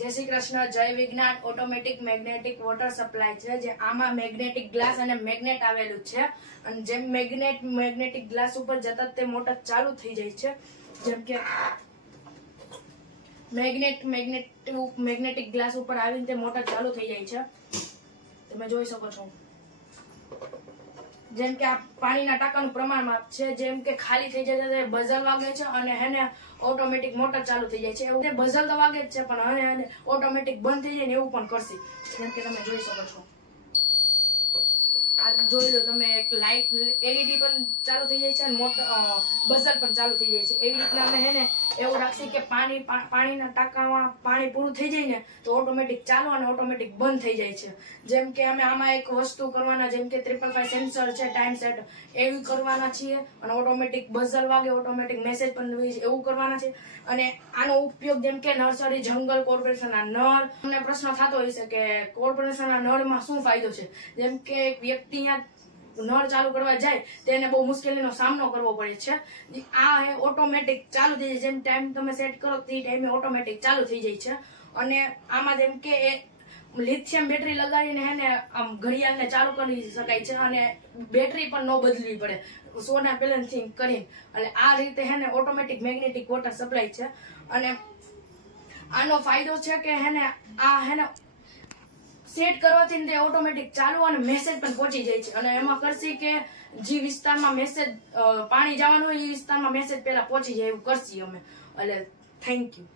जय श्री कृष्ण। जय विज्ञान ऑटोमेटिक मैग्नेटिक वॉटर सप्लाय है। जे आमा मैग्नेटिक ग्लास अने मैग्नेट आवेलू छे अने जे मैग्नेटिक ग्लास ऊपर जता ते मोटर चालू थई जाय छे। जेम के मैग्नेटिक ग्लास ऊपर आवीने ते मोटर चालू थई जाय छे। તમે જોઈ શકો છો। જેમ કે આ પાણીના ટાંકાનું પ્રમાણ માપ છે। જેમ કે ખાલી થઈ જાય છે બઝલ વાગે છે અને હેને ઓટોમેટિક મોટર ચાલુ થઈ જાય છે। એવું બઝલ તો વાગે જ છે પણ હવે ઓટોમેટિક બંધ થઈ જાય ને એવું પણ કરશે। જેમ કે તમે જોઈ શકો છો। આ જોઈ લો તમે એક લાઈટ એલઈડી પણ ચાલુ થઈ જાય છે અને મોટર બઝલ પણ ચાલુ થઈ જાય છે। એવી રીતના અમે હેને એવું રાખશે કે પાણીના ટાંકામાં પાણી પૂરું થઈ જાય ને તો ઓટોમેટિક ચાલુ અને ઓટોમેટિક બંધ થઈ જાય છે। જેમ કે અમે આમાં એક વસ્તુ કરવાના જેમ કે 555 સેન્સર છે ટાઈમ સેટ એવું કરવાના છીએ અને ઓટોમેટિક બઝલ વાગે ઓટોમેટિક મેસેજ પણ એવું કરવાના છે। અને આનો ઉપયોગ જેમ કે નર્સરી જંગલ કોર્પોરેશનના નળ તમને પ્રશ્ન થતો હશે કે કોર્પોરેશનના નળમાં શું ફાયદો છે। જેમ કે એક વ્યક્તિ नळ चालू करवा जाए तेने बहु मुश्केलीनो सामनो करवो पड़े छे। आ हे ऑटोमेटिक चालू थई जाय जेम टाइम तमे सेट करो ते टाइमे ऑटोमेटिक चालू थई जाय छे। अने आमा जेम के लिथियम बेटरी लगावीने हेने आम घड़ियाळने चालू करी शकाय छे अने बेटरी पण न बदलवी पड़े सोना बेलेंसिंग करीने। એટલે આ રીતે हेने ऑटोमेटिक मैग्नेटिक वॉटर सप्लाय छे। अने आनो फायदो छे के हेने आ हेने सेट करवाथी ते ऑटोमेटिक चालू અને મેસેજ પણ પહોંચી જાય છે। અને એમાં કરશી કે જે વિસ્તારમાં મેસેજ પાણી જવાનું હોય એ વિસ્તારમાં મેસેજ પહેલા પહોંચી જાય એવું કરશી અમે। એટલે થેન્ક યુ।